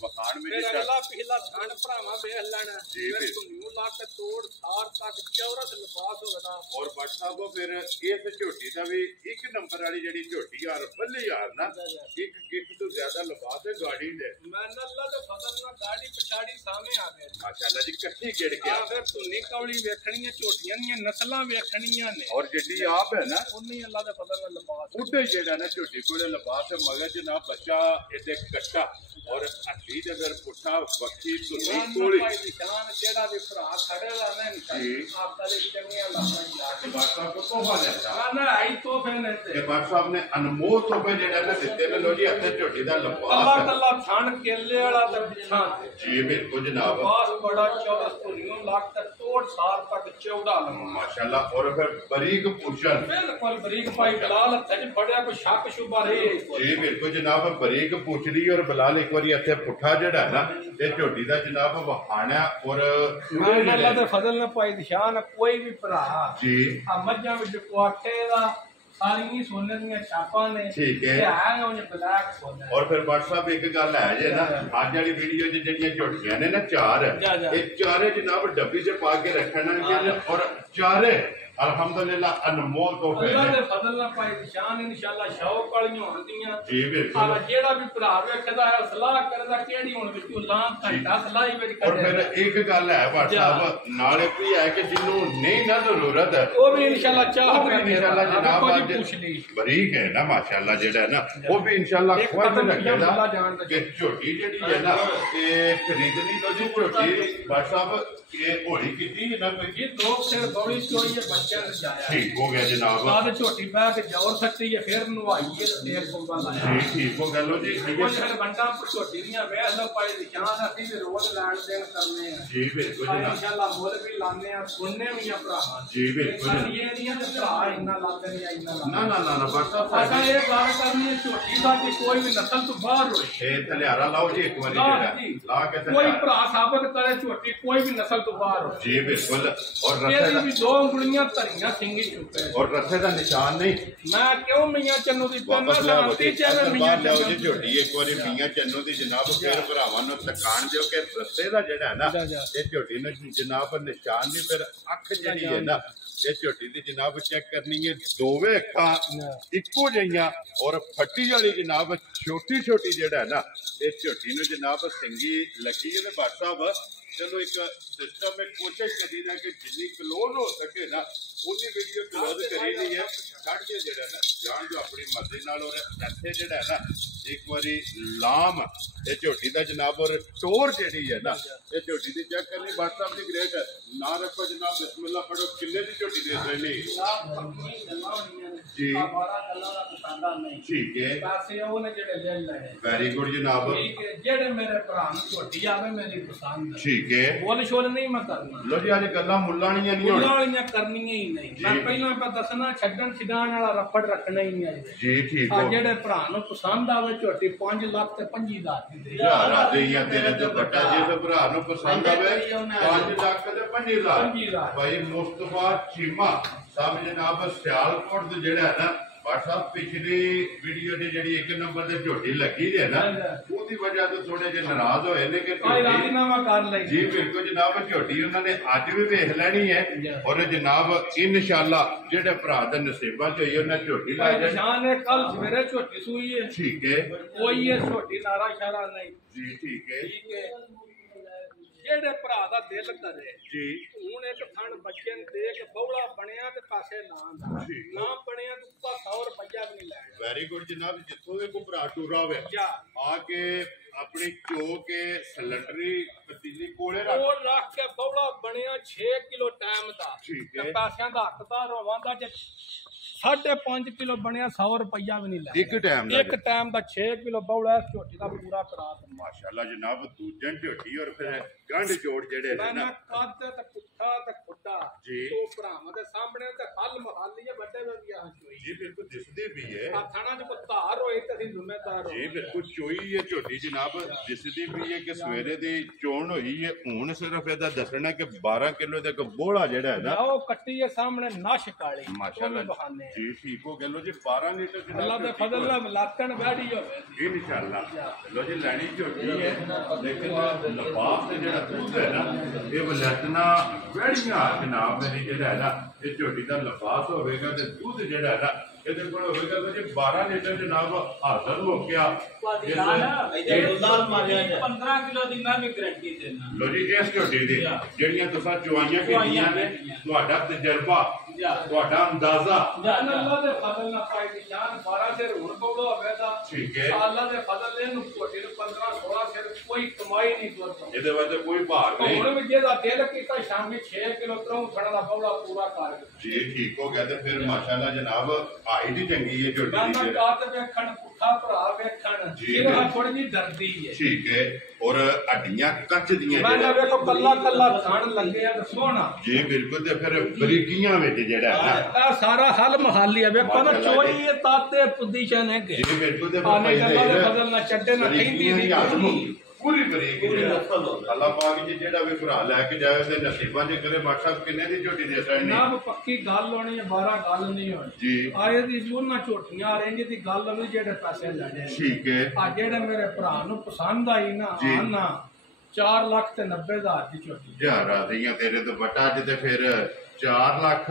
ਵਖਾਣ ਵਿੱਚ ਪਹਿਲਾ ਥਣ ਭਰਾਵਾਂ ਵੇਖ ਲੈਣਾ ਫਿਰ ਧੁੰਨੂ ਲਾ ਕੇ ਤੋੜ ਸਾਰ ਤੱਕ ਚੌਰਸ ਲਿਬਾਸ ਹੋਵੇਗਾ ਔਰ ਬੱਟ ਸਾਹਿਬੋ ਫਿਰ ਇਸ ਝੋਟੀ ਦਾ ਵੀ 1 ਨੰਬਰ ਵਾਲੀ ਜਿਹੜੀ ਝੋਟੀ ਯਾਰ ਬੱਲੇ ਯਾਰ ਨਾ ਇੱਕ ਗਿੱਟ ਤੋਂ ਜ਼ਿਆਦਾ ਲਿਬਾਸ ਹੈ ਗਾੜੀ ਦੇ ਮੈਂ ਅੱਲਾ ਦੇ ਫਜ਼ਲ ਨਾਲ ਗਾੜੀ ਪਛਾੜੀ ਸਾਹਮਣੇ ਆ ਗਏ ਮਾਸ਼ਾਅੱਲਾ ਜੀ ਇਕੱਠੀ ਗਿੜ ਕੇ ਆ ਫਿਰ ਧੁੰਨੀ ਕੌਲੀ ਵੇਖਣੀਆਂ ਝੋਟੀਆਂ ਦੀਆਂ ਨਸਲਾਂ ਵੇਖਣੀਆਂ ਨੇ ਔਰ ਜਿੱਡੀ ਆਪ ਹੈ ਨਾ ਉਨੀ ਅੱਲਾ ਦੇ ਫਜ਼ਲ ਨਾਲ ਲਿਬਾਸ ਉੱਡੇ ਜਿਹੜਾ ਨਾ ਝੋਟੀ ਕੋਲੇ ਲਿਬਾਸ ਹੈ ਮਗਜ ਨਾ ਬੱਚਾ ਇਹਦੇ ਕੱਟਾ ਔਰ ਅੱਠੀ ਦੇ ਫਿਰ ਪੁੱਠਾ ਬੱਕੀ ਧੁੰਨੀ ਕੋਲੀ ਨਿਸ਼ਾਨ ਜਿਹੜਾ ਵੀ ਭਰਾ ਖੜੇ ਲਾਣੇ ਨੇ ਆਪ ਦਾ ਚੰਗੀਆਂ ਲਾਣਾ ਤੇ ਬੱਟ ਸਾਹਿਬ ਕੋ ਤੋਹਫਾ ਲੈਂਦਾ ਨਾ ਆਈ ਤੋਹਫੇ ਨੇ ਤੇ ਬੱਟ ਸਾਹਿਬ ਨੇ ਅਨਮੋਲ ਤੋਹਫੇ ਜਿਹੜਾ ਨਾ ਦਿੱਤੇ ਨੇ ਲੋ ਜੀ ਇੱਥੇ ਝੋਟੀ ਦਾ ਲਿਬਾਸ ਅੱਲਾ ਕੱਲਾ ਥਣ ਕੇਲੇ ਵਾਲਾ ਤੇ ਪਿੱਛਾਂ ਜੀ ਬਿਲਕੁਲ ਜਨਾਬ ਲਿਬਾਸ ਬੜਾ ਚੌਰਸ ਧੁੰਨੀਓਂ ਲੱਗ ਤੱਕ ਤੋੜ ਸਾਰ ਤੱਕ ਚੌੜਾ ਲੰਮਾ ਮਾਸ਼ਾਅੱਲਾ ਔਰ ਫਿਰ ਬਰੀਕ ਪੁੱਛਣ ਬਿਲਕੁਲ ਬਰੀਕ ਭਾਈ ਬਲਾਲ ਹੱਥ 'ਚ ਫੜਿਆ ਕੋਈ ਸ਼ੱਕ ਸ਼ੁਬਾ ਰਹੇ ਜੀ ਬਿਲਕੁਲ ਜਨਾਬ ਬਰੀਕ ਪੁੱਛਲੀ ਔਰ ਬਲਾਲ ਇੱਕ ਵਾਰੀ ਇੱਥੇ ਪੁੱਠਾ ਜਿਹੜਾ ਨਾ ਇਹ ਝੋਟੀ ਦਾ ਜਨਾਬ ਵਹਾਣਾ ਔਰ ਅੱਲਾ ਦੇ ਫਜ਼ਲ ਨਾਲ ਭਾਈ ਨਿਸ਼ਾਨ ਕੋਈ ਵੀ ਭਰਾ ਜੀ ਆ ਮੱਝਾਂ ਵਿੱਚ ਕੁਆਟੇ ਦਾ ਸਾਰੀਆਂ ਸੋਨੇ ਦੀਆਂ ਛਾਪਾਂ ਨੇ ਠੀਕ ਹੈ ਇਹ ਉਹਨੇ ਬਲੈਕ ਸੋਨਾ ਔਰ ਫਿਰ WhatsApp ਇੱਕ ਗੱਲ ਹੈ ਜੇ ਨਾ ਅੱਜ ਵਾਲੀ ਵੀਡੀਓ 'ਚ ਜਿਹੜੀਆਂ ਝੋਟੀਆਂ ਨੇ ਨਾ ਚਾਰ ਇਹ ਚਾਰੇ ਜਨਾਬ ਡੱਬੀ 'ਚ ਪਾ ਕੇ ਰੱਖਣਗੇ ਔਰ ਚਾਰੇ ਅਲਹਮਦੁਲਿਲਾ ਅਨਮੋਲ ਤੋਹਫੇ ਅੱਲਾ ਦੇ ਫਜ਼ਲ ਨਾਲ ਭਾਈ ਨਿਸ਼ਾਨ ਇਨਸ਼ਾਅੱਲਾ ਸ਼ੌਕ ਵਾਲੀਆਂ ਹੋਣਗੀਆਂ ਜੀ ਬਿਲਕੁਲ ਜਿਹੜਾ ਵੀ ਭਰਾ ਵੇਖਦਾ ਹੈ ਸਲਾਹ ਕਰਦਾ ਕਿਹੜੀ ਹੁਣ ਵਿੱਚੋਂ ਲਾਂ ਘੰਟਾ ਸਲਾਹ ਹੀ ਵਿੱਚ ਔਰ ਫਿਰ ਇੱਕ ਗੱਲ ਹੈ WhatsApp ਨਾਲੇ ਵੀ ਹੈ ਕਿ ਜਿਹਨੂੰ ਨਹੀਂ ਨਾ ਜ਼ਰੂਰਤ ਹੈ ਉਹ ਵੀ ਇਨਸ਼ਾਅੱਲਾ ਚਾਹਤ ਹੈ ਇਨਸ਼ਾਅੱਲਾ ਜਨਾਬ ਬਰੀਕ ਹੈ ਨਾ ਮਾਸ਼ਾਅੱਲਾ ਜਿਹੜਾ ਹੈ ਨਾ ਉਹ ਵੀ ਇਨਸ਼ਾਅੱਲਾ ਖੁਦ ਰੱਖੇਗਾ ਕਿ ਝੋਟੀ ਜਿਹੜੀ ਹੈ ਨਾ ਤੇ ਖਰੀਦਣੀ ਲੋ ਜੀ ਝੋਟੀ WhatsApp ਇਹ ਹੋਲੀ ਕੀਤੀ ਨਾ ਕੋਈ ਇਹ 2 ਸਿਰ ਬੌਲੀ ਚੋਈ ਹੈ ਬੱਚਾ ਰਜਾਇਆ ਠੀਕ ਹੋ ਗਿਆ ਜਨਾਬ ਬਾਅਦ ਝੋਟੀ ਬਹਿ ਕੇ ਜੋਰ ਸਕਦੀ ਹੈ ਫਿਰ ਨਵਾਈਏ ਤੇਲ ਕੁੰਬਾ ਲਾਇਆ ਠੀਕ ਹੋ ਗਿਆ ਲੋ ਜੀ ਉਹ ਜਿਹੜੇ ਬੰਦਾ ਝੋਟੀ ਦੀਆਂ ਵੇਖ ਲੋ ਪਾਈ ਨਿਸ਼ਾਨ ਅਸੀਂ ਵੀ ਰੋਜ਼ ਲੈਣ ਦੇਣ ਕਰਨੇ ਆ ਜੀ ਬਿਲਕੁਲ ਜਨਾਬ ਇਨਸ਼ਾਅੱਲਾ ਮੁੱਲ ਵੀ ਲਾਣੇ ਆ ਸੁਣਨੇ ਵੀ ਆ ਭਰਾ ਜੀ ਬਿਲਕੁਲ ਇਹ ਨਹੀਂ ਤੇ ਭਰਾ ਇੰਨਾ ਲਾਦੇ ਨਹੀਂ ਇੰਨਾ ਨਾ ਬਰਤਾ ਸਾਡਾ ਇਹ ਗੱਲ ਕਰਨੀ ਹੈ ਝੋਟੀ ਦਾ ਕਿ ਕੋਈ ਵੀ ਨਸਲ ਤੋਂ ਬਾਹਰ ਹੋਏ ਇਹ ਥਲਿਆਰਾ ਲਾਓ ਜੀ ਇੱਕ ਵਾਰੀ ਜਿਹੜਾ ਲਾ ਕੇ ਕੋਈ ਭਰਾ ਸਾਬਤ ਕਰੇ ਝੋਟੀ ਕੋਈ ਵੀ ਨਸਲ ਤੋਂ ਬਾਹਰ ਹੋਏ ਜੀ ਬਿਲਕੁਲ ਔਰ ਰੱਥੇ ਇਹਦੀ ਵੀ 2 ਉਂਗਲੀਆਂ ਧਰੀਆਂ ਸਿੰਘੀ ਚੁੱਕੇ ਔਰ ਰੱਥੇ ਦਾ ਨਿਸ਼ਾਨ ਨਹੀਂ ਮੈਂ ਕਿਉਂ ਮੀਆਂ ਚੰਨੂ ਦੀ ਵਾਪਸ ਲਿਆਓ ਮੀਆਂ ਲਿਆਓ ਜੀ ਝੋਟੀ ਇੱਕ ਵਾਰੀ ਮੀਆਂ ਚੰਨੂ ਦੀ ਜਨਾਬ ਫਿਰ ਭਰਾਵਾਂ ਨੂੰ ਤਕਾਣ ਦਿਓ ਕਿ ਰੱਥੇ ਦਾ ਜਿਹੜਾ ਹੈ ਨਾ ਇਹ ਝੋਟੀ ਨੂੰ ਜਨਾਬ ਨਿਸ਼ਾਨ ਨਹੀਂ ਫਿਰ ਅੱਖ ਜਿਹੜੀ ਹੈ ਨਾ ਇਹ ਝੋਟੀ ਦੀ ਜਨਾਬ ਚੈੱਕ ਕਰਨੀ ਹੈ ਦੋਵੇਂ ਅੱਖਾਂ ਇੱਕੋ ਜਿਹੀਆਂ ਔਰ ਫੱਟੀ ਵਾਲੀ ਜਨਾਬ ਛੋਟੀ ਜਿਹੜਾ ਹੈ ਨਾ ਇਹ ਝੋਟੀ ਨੂੰ ਜਨਾਬ ਸਿੰਗੀ ਲੱਗੀ ਹੈ ਬੱਟ ਸਾਹਿਬ ਚਲੋ ਇੱਕ ਸਿਸਟਮ ਵਿੱਚ ਕੋਸ਼ਿਸ਼ ਕਰੀ ਨਾ ਕਿ ਜਿੰਨੀ ਕਲੋਜ਼ ਹੋ ਸਕੇ ਨਾ ਉਨੀ ਵੀਡੀਓ ਕਲੋਜ਼ ਕਰੀ ਲਈ ਹੈ ਕੱਢ ਕੇ ਜਿਹੜਾ ਨਾ ਜਾਣ ਜੋ ਆਪਣੀ ਮਰਜ਼ੀ ਨਾਲ ਔਰ ਇੱਥੇ ਜਿਹੜਾ ਹੈ ਨਾ ਇੱਕ ਵਾਰੀ ਲਾਮ ਇਹ ਝੋਟੀ ਦਾ ਜਨਾਬ ਔਰ ਟੋਰ ਜਿਹੜੀ ਹੈ ਨਾ ਇਹ ਝੋਟੀ ਦੀ ਚੈੱਕ ਕਰਨੀ WhatsApp ਦੀ ਗ੍ਰੇਟ ਹੈ ਨਾ ਰੱਖੋ ਜਨਾਬ ਬਿਸਮਿਲ੍ਲਾ ਪੜੋ ਕਿੰਨੇ ਦੀ ਝੋਟੀ ਦੇ ਦੇਣੀ ਜੀ ਠੀਕ ਹੈ ਪਾਸੇ ਉਹਨੇ ਜਿਹੜੇ ਲੈ ਲਏ ਵੈਰੀ ਗੁੱਡ ਜਨਾਬ ਠੀਕ ਹੈ ਜਿਹੜੇ ਮੇਰੇ ਭਰਾ ਨੂੰ ਝੋਟੀ ਆਵੇ ਮੇਰੀ ਪਸੰਦ ਠੀਕ ਹੈ ਬੋਲ ਸ਼ੋਲ ਨਹੀਂ ਮੈਂ ਕਰਨਾ ਲੋ ਜੀ ਅੱਜ ਗੱਲਾਂ ਮੁੱਲਾਂ ਨਹੀਂ ਹੋਣੀਆਂ ਕਰਨੀਆਂ ਹੀ नहीं मैं पहला पे दसना छड्डन छडाण वाला रफड़ रखना ही नहीं जी ठीक आ जेड़े भरा नु पसंद आवे झोटी 5 लाख ते 25,000 दी दे यार आ गई तेरे तो बट्टा जे तो भरा नु पसंद आवे 5 लाख ते 25,000 भाई मुस्तफा चीमा साहब जनाब सियालकोट दे जेड़ा है ना WhatsApp पिछली वीडियो ਦੀ ਜਿਹੜੀ 1 ਨੰਬਰ ਤੇ ਝੋਟੀ ਲੱਗੀ ਹੈ ਨਾ ਉਹਦੀ ਵਜ੍ਹਾ ਤੋਂ ਥੋੜੇ ਜਿਹਾ ਨਾਰਾਜ਼ ਹੋਏ ਨੇ ਕਿ ਕੋਈ ਰਾਜ਼ੀਨਾਮਾ ਕਰ ਲਈ ਜੀ ਬਿਲਕੁਲ ਜਨਾਬ ਝੋਟੀ ਉਹਨਾਂ ਨੇ ਅੱਜ ਵੀ ਵੇਖ ਲੈਣੀ ਹੈ ਔਰ ਜਨਾਬ ਇਨਸ਼ਾਅੱਲਾ ਜਿਹੜੇ ਭਰਾ ਦੇ ਨਸੀਬਾਂ ਚ ਹੋਈ ਉਹਨਾਂ ਝੋਟੀ ਲਾ ਜਾਣ ਨਿਸ਼ਾਨ ਹੈ ਕੱਲ ਸਵੇਰੇ ਝੋਟੀ ਸੂਈ ਹੈ ਠੀਕ ਹੈ ਕੋਈ ਇਹ ਝੋਟੀ ਨਾਰਾ ਸ਼ਾਰਾ ਨਹੀਂ ਜੀ ਠੀਕ ਹੈ ਜਿਹੜੇ ਭਰਾ ਦਾ ਦਿਲ ਕਰੇ ਜੀ ਹੁਣ ਇੱਕ ਥਣ ਬੱਚੇ ਨੂੰ ਦੇ ਕੇ ਬੌਲਾ ਬਣਿਆ ਤੇ ਪਾਸੇ ਨਾ ਬਣਿਆ ਤੂੰ 100 ਰੁਪਇਆ ਵੀ ਨਹੀਂ ਲੈਣਾ ਵੈਰੀ ਗੁੱਡ ਜਨਾਬ ਜਿੱਥੋਂ ਦੇ ਕੋ ਭਰਾ ਟੂਰਾ ਹੋਵੇ ਆ ਕੇ ਆਪਣੀ ਚੋ ਕੇ ਸਿਲੰਡਰੀ ਪਤੀਲੀ ਕੋਲੇ ਰੱਖ ਕੇ ਬੌਲਾ ਬਣਿਆ 6 ਕਿਲੋ ਟਾਈਮ ਦਾ ਤੇ ਪੈਸਿਆਂ ਦਾ ਹੱਕਦਾਰ ਹੋਵਾਂਦਾ ਜੇ 5.5 ਕਿਲੋ ਬਣਿਆ 100 ਰੁਪਇਆ ਵੀ ਨਹੀਂ ਲੈਣਾ ਇੱਕ ਟਾਈਮ ਦਾ 6 ਕਿਲੋ ਬੌਲਾ ਇਸ ਝੋਟੀ ਦਾ ਪੂਰਾ ਕਰਾ ਦੇ ਮਾਸ਼ਾਅੱਲਾ ਜਨਾਬ ਦੂਜੇ ਝੋਟੀ ਔਰ ਫਿਰ ਗੰਢ ਜੋੜ ਜਿਹੜੇ ਨੇ ਨਾ ਕੱਦ ਤੇ ਪੁੱਠਾ ਤੇ ਖੁੱਡਾ ਉਹ ਭਰਾਵਾਂ ਦੇ ਸਾਹਮਣੇ ਤੇ ਹੱਲ ਮਹਾਲੀ ਵੱਡੇ ਵੀ ਆ ਚੋਈ ਜੀ ਬਿਲਕੁਲ ਦਿਸਦੀ ਵੀ ਹੈ ਆ ਥਾਣਾ ਚ ਕੋ ਧਾਰ ਹੋਏ ਤੇ ਅਸੀਂ ਜ਼ਿੰਮੇਦਾਰ ਜੀ ਬਿਲਕੁਲ ਚੋਈ ਹੈ ਝੋਟੀ ਜਨਾਬ ਦਿਸਦੀ ਵੀ ਹੈ ਕਿ ਸਵੇਰੇ ਦੀ ਚੋਣ ਹੋਈ ਹੈ ਹੁਣ ਸਿਰਫ ਇਹਦਾ ਦੱਸਣਾ ਕਿ 12 ਕਿਲੋ ਦਾ ਬੋਲਾ ਜਿਹੜਾ ਹੈ ਨਾ ਉਹ ਕੱਟੀ ਹੈ ਸਾਹਮਣੇ ਨਸ਼ ਕਾਲੀ ਮਾਸ਼ਾਅੱਲਾ ਜੀ ਠੀਕ ਹੋ ਗਿਆ ਲੋ ਜੀ 12 ਲੀਟਰ ਜਨਾਬ ਅੱਲਾ ਦੇ ਫਜ਼ਲ ਨਾਲ ਲਾਤਣ ਵੈੜੀ ਹੋਵੇ ਇਨਸ਼ਾਅੱਲਾ ਲੋ ਜੀ ਲੈਣੀ ਝੋਟੀ ਹੈ ਲੇਕਿਨ ਲਫਾਫ ਤੇ ਜਿਹੜਾ ਦੁੱਧ ਹੈ ਨਾ ਇਹ ਵਲਟਣਾ ਵੈੜੀਆਂ ਜਨਾਬ ਮੇਰੀ ਜਿਹੜਾ ਹੈ ਨਾ ਇਹ ਝੋਟੀ ਦਾ ਲਫਾਫ ਹੋਵੇਗਾ ਤੇ ਦੁੱਧ ਜਿਹੜਾ ਹੈ ਨਾ ਇਹਦੇ ਕੋਲ ਹੋਵੇਗਾ ਜੀ 12 ਲੀਟਰ ਜਨਾਬ ਹਾਜ਼ਰ ਹੋ ਗਿਆ 15 ਕਿਲੋ ਦੀ ਮੈਂ ਵੀ ਗਾਰੰਟੀ ਦੇਣਾ ਲੋ ਜੀ ਇਸ ਝੋਟੀ ਦੀ ਜਿਹੜੀਆਂ ਤੁਸੀਂ ਚੁਆਈਆਂ ਕੀਤੀਆਂ ਨੇ ਤੁਹਾਡਾ ਤਜਰਬਾ ਤੁਹਾਡਾ ਅੰਦਾਜ਼ਾ ਅੱਲਾ ਦੇ ਫਜ਼ਲ ਨਾਲ ਪਾਈ ਦੀ ਜਾਨ 12 ਸਿਰ ਹੁਣ ਬੋਲੋ ਹੋਵੇ ਦਾ ਠੀਕ ਹੈ ਅੱਲਾ ਦੇ ਫਜ਼ਲ ਇਹਨੂੰ ਝੋਟੀ ਨੂੰ 15 16 ਸਿਰ ਕੋਈ ਕਮਾਈ ਨਹੀਂ ਕਰਦਾ ਇਹਦੇ ਵਾਸਤੇ ਕੋਈ ਭਾਰ ਨਹੀਂ ਹੁਣ ਵੀ ਜਿਹਦਾ ਦਿਲ ਕੀਤਾ ਸ਼ਾਮੀ 6 ਕਿਲੋ ਤਰੋਂ ਫੜਨ ਦਾ ਬੋਲਾ ਪੂਰਾ ਕਰ ਜੀ ਠੀਕ ਹੋ ਗਿਆ ਤੇ ਫਿਰ ਮਾਸ਼ਾਅੱਲਾ ਜਨਾਬ ਹਾਈਟ ਹੀ ਚੰਗੀ ਹੈ ਝੋਟੀ ਦੀ ਮੈਂ ਕਾਤ ਵੇਖਣ ਪੁੱਠਾ ਭਰਾ ਵੇਖਣ ਜਿਹੜਾ ਥੋੜੀ ਜਿਹੀ ਦਰਦੀ ਹੈ ਠੀਕ ਹੈ ਔਰ ਹੱਡੀਆਂ ਕੱਚ ਦੀਆਂ ਮੈਂ ਵੇਖੋ ਕੱਲਾ ਕੱਲਾ ਖਾਣ ਲੱਗਿਆ ਤੇ ਸੋਹਣਾ ਜੀ ਬਿਲਕੁਲ ਤੇ ਫਿਰ ਬਰੀਕੀਆਂ ਵਿੱਚ ਜਿਹੜਾ ਹੈ ਨਾ ਸਾਰਾ ਹੱਲ ਮਹਾਲੀ ਆ ਵੇਖੋ ਨਾ ਚੋਈ ਤਾਤੇ ਪੁਦੀਸ਼ਨ ਹੈ ਕਿ ਜੀ ਬਿਲਕੁਲ ਤੇ ਪਾਣੀ ਅੱਲਾ ਦੇ ਫਜ਼ਲ ਨਾਲ ਚੱਡੇ ਨਾ ਕਹਿੰਦੀ ਨਹੀਂ ਪੂਰੀ ਬਰੀਕ ਅੱਲਾਹ ਪਾਕ ਜੀ ਜਿਹੜਾ ਵੀ ਭਰਾ ਲੈ ਕੇ ਜਾਵੇ ਤੇ ਨਸੀਬਾਂ ਚ ਕਰੇ WhatsApp ਕਿੰਨੇ ਦੀ ਝੋਟੀ ਦੇ ਸਕਣੀ ਨਾ ਪੱਕੀ ਗੱਲ ਹੋਣੀ ਹੈ 12 ਗੱਲ ਨਹੀਂ ਹੋਣੀ ਜੀ ਆਏ ਦੀ ਉਹਨਾਂ ਝੋਟੀਆਂ ਆ ਰਹੀਆਂ ਦੀ ਗੱਲ ਹੋਣੀ ਜਿਹੜੇ ਪੈਸੇ ਲੈਣੇ ਠੀਕ ਹੈ ਆ ਜਿਹੜੇ ਮੇਰੇ ਭਰਾ ਨੂੰ ਪਸੰਦ ਆਈ ਨਾ ਆਨਾ 4 ਲੱਖ ਤੇ 90,000 ਦੀ ਝੋਟੀ ਯਾਰ ਆਦੀਆਂ ਤੇਰੇ ਤੋਂ ਬਟਾ ਅੱਜ ਤੇ ਫਿਰ 4 ਲੱਖ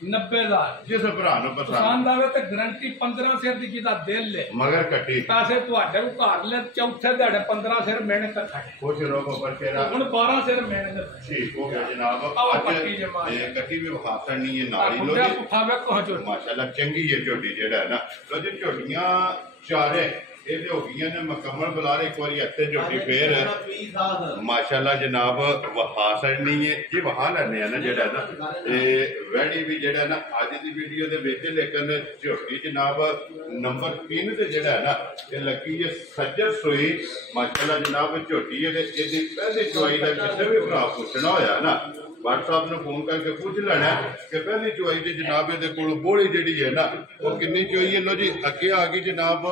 90,000 ਜਿਸ ਭਰਾ ਨੂੰ ਪਸੰਦ ਆਵੇ ਤੇ ਗਰੰਟੀ 15 ਸਿਰ ਦੀ ਜਿਹਦਾ ਦਿਲ ਹੈ ਮਗਰ ਕੱਟੀ ਪੈਸੇ ਤੁਹਾਡੇ ਨੂੰ ਘਰ ਲੈ ਚੌਥੇ ਦਿਹਾੜੇ 15 ਸਿਰ ਮਿਹਨਤ ਕੱਟੇ ਖੁਸ਼ ਰਹੋ ਬੱਬਰ ਤੇਰਾ ਹੁਣ 12 ਸਿਰ ਮਿਹਨਤ ਠੀਕ ਹੋ ਗਿਆ ਜਨਾਬ ਅੱਜ ਇਹ ਕੱਟੀ ਵੀ ਵਿਖਾਸਣ ਨਹੀਂ ਹੈ ਨਾਲ ਹੀ ਲੋ ਜੀ ਪੁੱਠਾ ਵੇਖੋ ਝੋਟੀ ਮਾਸ਼ਾਅੱਲਾ ਚੰਗੀ ਹੈ ਝੋਟੀ ਜਿਹੜਾ ਹੈ ਨਾ ਲੋ ਜੀ ਝੋਟੀਆਂ ਚਾਰੇ ਇਹਦੇ ਹੋ ਗਈਆਂ ਨੇ ਮੁਕੰਮਲ ਬੁਲਾਰ ਇੱਕ ਵਾਰੀ ਹੱਥੇ ਝੋਟੀ ਫੇਰ ਮਾਸ਼ਾਅੱਲਾ ਜਨਾਬ ਵਹਾਸਣ ਨਹੀਂ ਹੈ ਜੀ ਵਹਾ ਲੈਣੇ ਆ ਨਾ ਜਿਹੜਾ ਨਾ ਇਹ ਵੈੜੀ ਵੀ ਜਿਹੜਾ ਨਾ ਅੱਜ ਦੀ ਵੀਡੀਓ ਦੇ ਵਿੱਚ ਲੇਕਿਨ ਝੋਟੀ ਜਨਾਬ ਨੰਬਰ 3 ਤੇ ਜਿਹੜਾ ਹੈ ਨਾ ਇਹ ਲੱਗੀ ਹੈ ਸੱਜਰ ਸੋਈ ਮਾਸ਼ਾਅੱਲਾ ਜਨਾਬ ਝੋਟੀ ਇਹਦੀ ਪਹਿਲੀ ਚੁਆਈ ਦਾ ਕਿਸੇ ਵੀ ਭਰਾ ਪੁੱਛਣਾ ਹੋਇਆ ਨਾ WhatsApp ਨੂੰ ਫੋਨ ਕਰਕੇ ਪੁੱਛ ਲੈਣਾ ਕਿ ਪਹਿਲੀ ਚੁਆਈ ਤੇ ਜਨਾਬ ਇਹਦੇ ਕੋਲ ਬੋਲੀ ਜਿਹੜੀ ਹੈ ਨਾ ਉਹ ਕਿੰਨੀ ਚੁਆਈ ਹੈ ਲੋ ਜੀ ਅੱਗੇ ਆ ਗਈ ਜਨਾਬ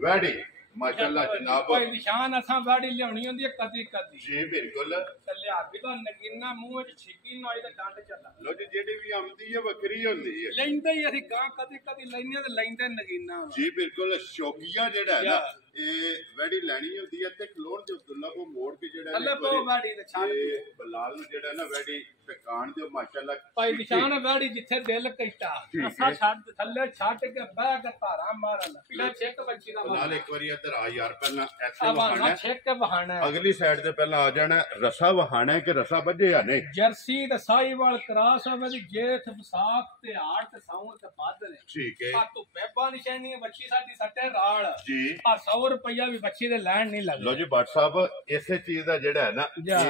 ਵੈੜੀ ਮਾਸ਼ਾਅੱਲਾ ਜਨਾਬ ਕੋਈ ਨਿਸ਼ਾਨ ਅਸਾਂ ਵਾੜੀ ਲਿਆਉਣੀ ਹੁੰਦੀ ਹੈ ਕਦੀ ਕਦੀ ਜੀ ਬਿਲਕੁਲ ਚੱਲਿਆ ਵੀ ਤਾਂ ਨਗੀਨਾ ਮੂੰਹ ਵਿੱਚ ਛਿੱਕੀ ਨਾ ਹੋਈ ਤਾਂ ਡੰਡ ਚੱਲਾ ਲੋ ਜੀ ਜਿਹੜੀ ਵੀ ਆਉਂਦੀ ਹੈ ਵੱਖਰੀ ਹੁੰਦੀ ਹੈ ਲੈਂਦੇ ਹੀ ਅਸੀਂ ਗਾਂ ਕਦੀ ਕਦੀ ਲੈਂਦੇ ਤੇ ਲੈਂਦੇ ਨਗੀਨਾ ਜੀ ਬਿਲਕੁਲ ਸ਼ੌਕੀਆ ਜਿਹੜਾ ਹੈ ਨਾ ਇਹ ਵੈੜੀ ਲੈਣੀ ਹੁੰਦੀ ਹੈ ਤੇ ਖਲੋਣ ਦੇ ਅਬਦੁੱਲਾ ਕੋ ਮੋੜ ਕੇ ਜਿਹੜਾ ਅੱਲੇ ਕੋ ਵਾੜੀ ਤੇ ਛੱਡ ਬਲਾਲ ਨੂੰ ਜਿਹੜਾ ਨਾ ਵੈੜੀ ਟਿਕਾਣ ਦੇ ਮਾਸ਼ਾਅੱਲਾ ਭਾਈ ਨਿਸ਼ਾਨ ਵੈੜੀ ਜਿੱਥੇ ਦਿਲ ਕੀਤਾ ਅਸਾਂ ਛੱਡ ਥੱਲੇ ਛੱਡ ਕੇ ਬਹਿ ਕੇ ਧਾਰਾ ਮਾਰਨ ਪਿਲਾ ਛੇਕ ਬੱਚੀ ਦਾ ਬਲਾਲ ਇੱਕ ਵਾਰੀ ਇੱਧਰ ਆ ਯਾਰ ਪਹਿਲਾਂ ਇੱਥੇ ਵਹਾਣਾ ਛੇਕ ਕੇ ਵਹਾਣਾ ਅਗਲੀ ਸਾਈਡ ਤੇ ਪਹਿਲਾਂ ਆ ਜਾਣਾ ਰਸਾ ਵਹਾਣਾ ਕਿ ਰਸਾ ਵੱਜਿਆ ਨਹੀਂ ਜਰਸੀ ਤੇ ਸਾਈਵਾਲ ਕਰਾਸ ਹੋਵੇ ਦੀ ਜੇਠ ਵਿਸਾਖ ਤੇ ਹਾੜ ਤੇ ਸਾਉਣ ਤੇ ਬਾਦ ਨੇ ਠੀਕ ਹੈ ਆ ਤੂੰ ਬੇਬਾ ਨਿਸ਼ਾਨੀ ਬੱਚੀ ਸਾਡੀ ਸੱਟੇ ਰਾਲ ਜੀ ਆ 100 रुपया भी बच्ची दे लैंड नहीं लगे। लो जी भट्ट साहब इसे चीज का जेड़ा है ना ये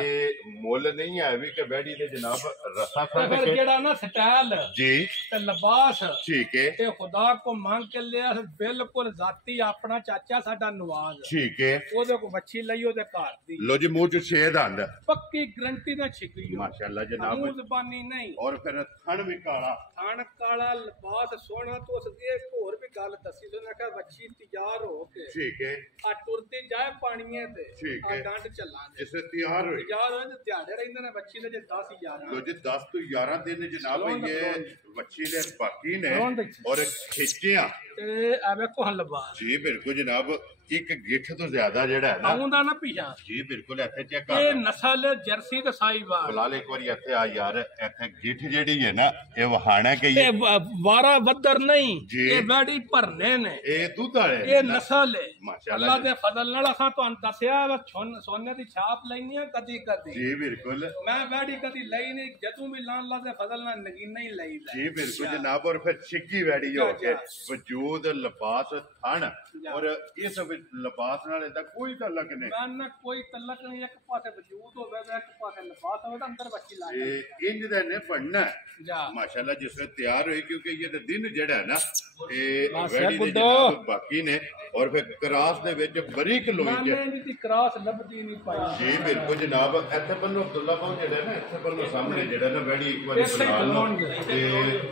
मुल नहीं है भी कि बैठी दे जनाब रसा फिर जेड़ा ना स्टाइल जी ते लिबास ठीक है ते खुदा को मांग के लिया बिल्कुल जाती अपना चाचा साडा नवाज ठीक है ओदे को बच्ची लई ओदे घर दी। लो जी मुंह च छेद आंदा पक्की गारंटी ना छिकी माशाल्लाह जनाब मुंह ज़बानी नहीं और फिर थन भी काला थन काला लिबास सोना तो एक होर भी गल दसी सो ना कि बच्ची तैयार हो के ठीक है आ टुरती जाए पानीए ते ठीक है डंड चला जिससे तैयार हो ते दिहाड़े रहिंदे ने बच्ची दे 10 11 लो जी 10 तो 11 दिन जनाब ये बच्ची ने बाकी ने और खिच्चियां ते आ वेखो हन लिबास जी बिल्कुल जनाब एक गिठ तो ज्यादा जेड़ा है ना आउंदा ना पिछा जी बिल्कुल इथे चेक ये कर नस्ल जर्सी ते साहिवाल फिलहाल एक बार इथे आ यार इथे गिठ जेड़ी है ना ये वहाना के ये वारा वदर नहीं जी। ये बैडी भरने ने ये दूध वाले ये नस्ल है माशाल्लाह अल्लाह दे फजल नाल असां तुहानू दस्सिया सोने दी छाप लईनी है कदी कदी जी बिल्कुल मैं बैडी कदी लई नहीं जदों भी लान अल्लाह दे फजल नाल नगीना ही लई जी बिल्कुल जनाब और फिर छिक्की बैठी हो के वजूद लिबास थन और इस लिबास नाल इदा कोई तल्लक नहीं ना कोई तल्लक नहीं एक पासे वजूद होवे एक पासे लिबास होवे अंदर बच्ची ला इंज दे ने पढ़ना जा माशाल्लाह जिससे तैयार हुई क्योंकि ये दिन जेड़ा है ना ये माशा वेड़ी दे जनाब बाकी ने और फिर क्रास दे विच बरीक लोई के मैंने दी क्रास लभदी नहीं पाई जी बिल्कुल जनाब इथे बन्नो अब्दुल्ला पाऊ जेड़ा ना इथे बन्नो सामने जेड़ा ना वेड़ी एक बार बुला लो ते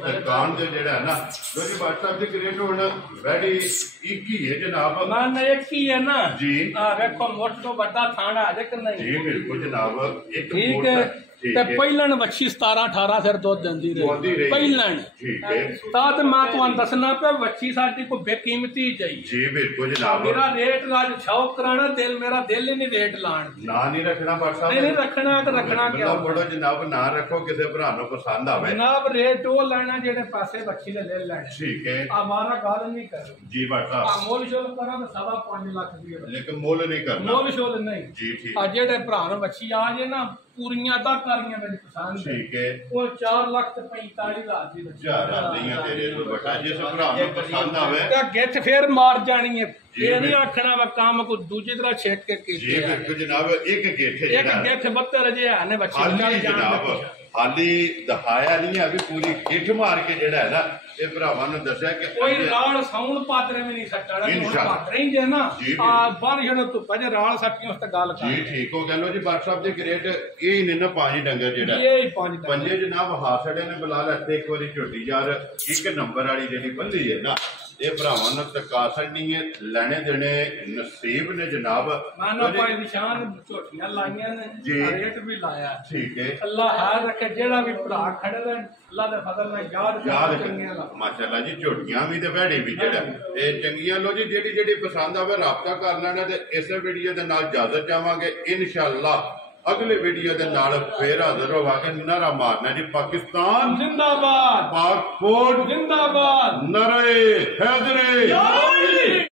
दुकान दे जेड़ा है ना दो जी बात साहब दी रेट होना वेड़ी एक ही है जनाब ना एक ही है ना जी आ देखो मोट तो बड़ा थाना है कि नहीं जी बिल्कुल जनाब एक ठीक है ते पहिलन बच्ची 17 18 सिर दुध दिंदी रही पहिलन ठीक है ता ते मैं तुहानू दसना पे बच्ची साडी को बेकीमती चाहिए जी बिल्कुल जनाब मेरा रेट आज शौक कराना दिल मेरा दिल ही नहीं रेट लाण ना नहीं रखना पर साहब नहीं रखना तो रखना क्या बड़ो जनाब ना रखो किसी भरा नु पसंद आवे जनाब रेट वो लेना जेडे पैसे बच्ची ले लेने ठीक है हमारा गाल नहीं कर जी बात साहब मोल शोल करा तो 5.5 लाख रुपए लेकिन मोल नहीं करना मोल शोल नहीं जी ठीक आ जेडे भरा नु बच्ची आ जे ना पूरियां अदाकारियां मेरी पसंद ठीक है वो 4,45,000 दी ज्यादा नहीं है तेरे तो बेटा जिस भरा नु पसंद आवे ते गिठ फिर मार जानी है ये नहीं आखना वा काम को दूसरी तरह छेक के की जी बिल्कुल जनाब एक गेठ है एक गिठ 72 जे है ने बच्ची हाली जनाब हाली दिखाया नहीं है अभी पूरी गिठ मार के जेड़ा है ना ये भरावां ने दस्या कि कोई राल साउंड पात्रे में नहीं सट्टा इंशाअल्लाह पात्रे ही जे ना आ बाहर जड़ो तो पजे राल सट्टी उस ते गल कर जी ठीक हो गया लो जी बादशाह साहब जी ग्रेट ये ही ने ना पांच डंगर जेड़ा ये ही पांच पंजे जनाब हासड़े ने बुला लेते एक बारी छोटी यार एक नंबर वाली जेडी बल्ली है ना ये भरावां ने तकासर नहीं है लेने देने नसीब ने जनाब मानो भाई निशान झोटियां लाईयां ने रेट भी लाया ठीक है अल्लाह हार रखे जेड़ा भी भरा खड़े ने अल्लाह दे फजल नाल याद माशाल्लाह जी झोटियां भी ते भैड़ी भी जेड़ा ए चंगियां लो जी जेडी जेडी पसंद आवे राबता कर लेना ते इस वीडियो दे नाल इजाजत चाहांगे इंशाअल्लाह अगले वीडियो दे नाल फिर हाजिर होवांगे नारा मारना जी पाकिस्तान जिंदाबाद पाक फौज जिंदाबाद नारे हैदरी